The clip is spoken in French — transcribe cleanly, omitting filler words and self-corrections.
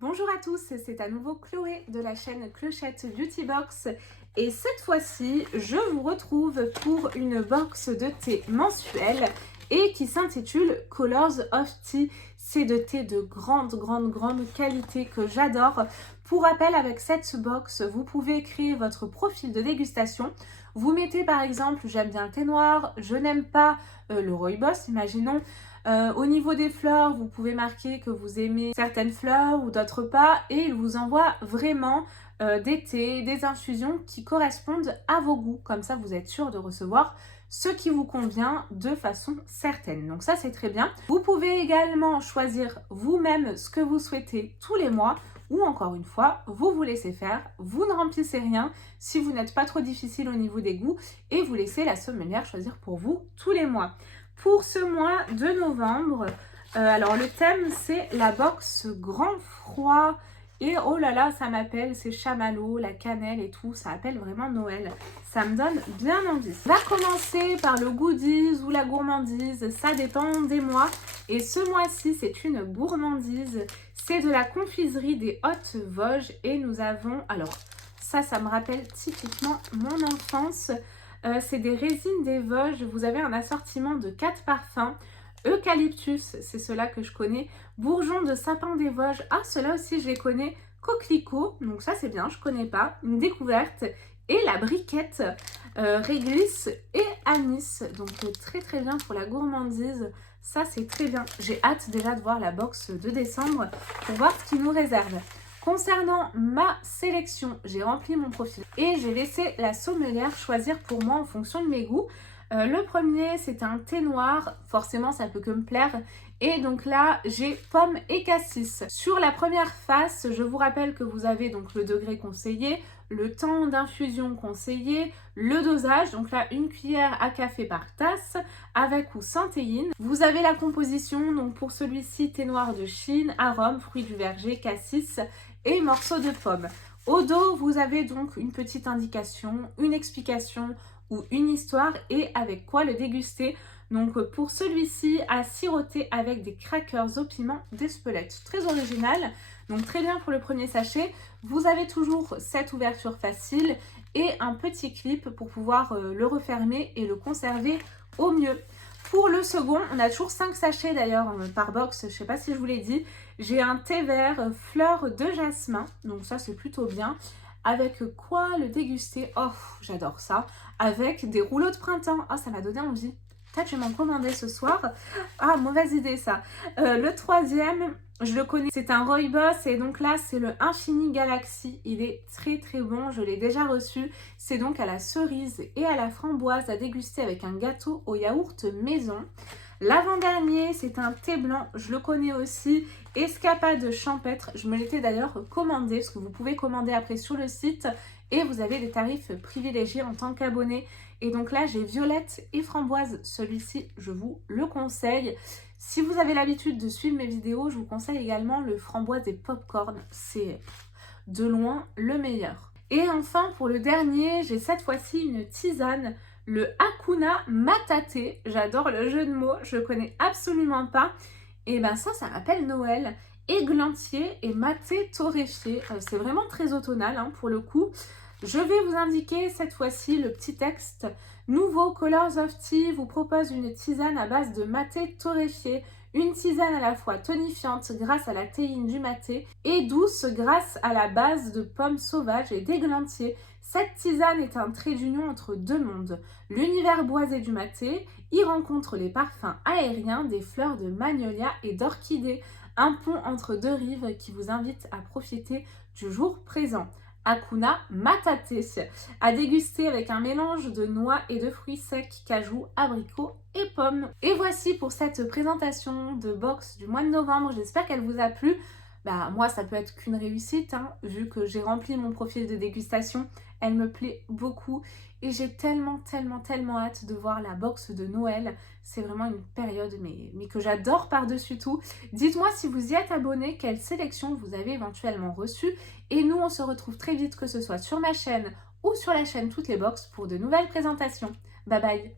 Bonjour à tous, c'est à nouveau Chloé de la chaîne Clochette Beauty Box et cette fois-ci je vous retrouve pour une box de thé mensuel et qui s'intitule Colors of Tea. C'est de thé de grande qualité que j'adore. Pour rappel, avec cette box, vous pouvez créer votre profil de dégustation. Vous mettez par exemple, j'aime bien le thé noir, je n'aime pas le rooibos, imaginons. Au niveau des fleurs, vous pouvez marquer que vous aimez certaines fleurs ou d'autres pas et il vous envoie vraiment des thés, des infusions qui correspondent à vos goûts. Comme ça, vous êtes sûr de recevoir ce qui vous convient de façon certaine. Donc ça, c'est très bien. Vous pouvez également choisir vous-même ce que vous souhaitez tous les mois ou encore une fois, vous vous laissez faire, vous ne remplissez rien si vous n'êtes pas trop difficile au niveau des goûts et vous laissez la sommelière choisir pour vous tous les mois. Pour ce mois de novembre, alors le thème c'est la box grand froid et oh là là ça m'appelle, c'est chamallow, la cannelle et tout, ça appelle vraiment Noël, ça me donne bien envie. On va commencer par le goodies ou la gourmandise, ça dépend des mois et ce mois-ci c'est une gourmandise, c'est de la confiserie des Hautes Vosges et nous avons, alors ça me rappelle typiquement mon enfance. C'est des résines des Vosges, vous avez un assortiment de 4 parfums. Eucalyptus, c'est ceux-là que je connais. Bourgeon de sapin des Vosges, ah ceux-là aussi je les connais. Coquelicot, donc ça c'est bien, je connais pas. Une découverte. Et la briquette, réglisse et anis. Donc très bien pour la gourmandise. Ça c'est très bien. J'ai hâte déjà de voir la box de décembre pour voir ce qu'il nous réserve. Concernant ma sélection, j'ai rempli mon profil et j'ai laissé la sommelière choisir pour moi en fonction de mes goûts. Le premier, c'est un thé noir, forcément ça peut que me plaire. Et donc là, j'ai pomme et cassis. Sur la première face, je vous rappelle que vous avez donc le degré conseillé, le temps d'infusion conseillé, le dosage, donc là une cuillère à café par tasse, avec ou sans théine. Vous avez la composition, donc pour celui-ci, thé noir de Chine, arôme, fruits du verger, cassis et morceaux de pomme. Au dos, vous avez donc une petite indication, une explication ou une histoire et avec quoi le déguster. Donc pour celui-ci, à siroter avec des crackers au piment d'Espelette. Très original, donc très bien pour le premier sachet. Vous avez toujours cette ouverture facile et un petit clip pour pouvoir le refermer et le conserver au mieux. Pour le second, on a toujours 5 sachets d'ailleurs par box, je ne sais pas si je vous l'ai dit. J'ai un thé vert fleur de jasmin, donc ça c'est plutôt bien. Avec quoi le déguster? Oh, j'adore ça. Avec des rouleaux de printemps. Oh, ça m'a donné envie. Peut-être je vais m'en commander ce soir. Ah, mauvaise idée ça. Le troisième, je le connais. C'est un rooibos et donc là, c'est le Infini Galaxy. Il est très bon. Je l'ai déjà reçu. C'est donc à la cerise et à la framboise à déguster avec un gâteau au yaourt maison. L'avant-dernier, c'est un thé blanc. Je le connais aussi. Escapade champêtre. Je me l'étais d'ailleurs commandé parce que vous pouvez commander après sur le site. Et vous avez des tarifs privilégiés en tant qu'abonné. Et donc là, j'ai violette et framboise. Celui-ci, je vous le conseille. Si vous avez l'habitude de suivre mes vidéos, je vous conseille également le framboise et popcorn. C'est de loin le meilleur. Et enfin, pour le dernier, j'ai cette fois-ci une tisane. Le Hakuna Matata. J'adore le jeu de mots. Je ne connais absolument pas. Et ben ça m'appelle Noël. Églantier et maté torréfié. C'est vraiment très automnal hein, pour le coup. Je vais vous indiquer cette fois-ci le petit texte. Nouveau Colors of Tea vous propose une tisane à base de maté torréfié. Une tisane à la fois tonifiante grâce à la théine du maté et douce grâce à la base de pommes sauvages et d'églantier. Cette tisane est un trait d'union entre deux mondes. L'univers boisé du maté y rencontre les parfums aériens des fleurs de magnolia et d'orchidée. Un pont entre deux rives qui vous invite à profiter du jour présent. Hakuna Matata, à déguster avec un mélange de noix et de fruits secs, cajou, abricots et pommes. Et voici pour cette présentation de box du mois de novembre, j'espère qu'elle vous a plu. Moi ça peut être qu'une réussite, hein, vu que j'ai rempli mon profil de dégustation, elle me plaît beaucoup et j'ai tellement hâte de voir la box de Noël. C'est vraiment une période mais que j'adore par-dessus tout. Dites-moi si vous y êtes abonné, quelle sélection vous avez éventuellement reçue. Et nous on se retrouve très vite, que ce soit sur ma chaîne ou sur la chaîne Toutes les Box pour de nouvelles présentations. Bye bye.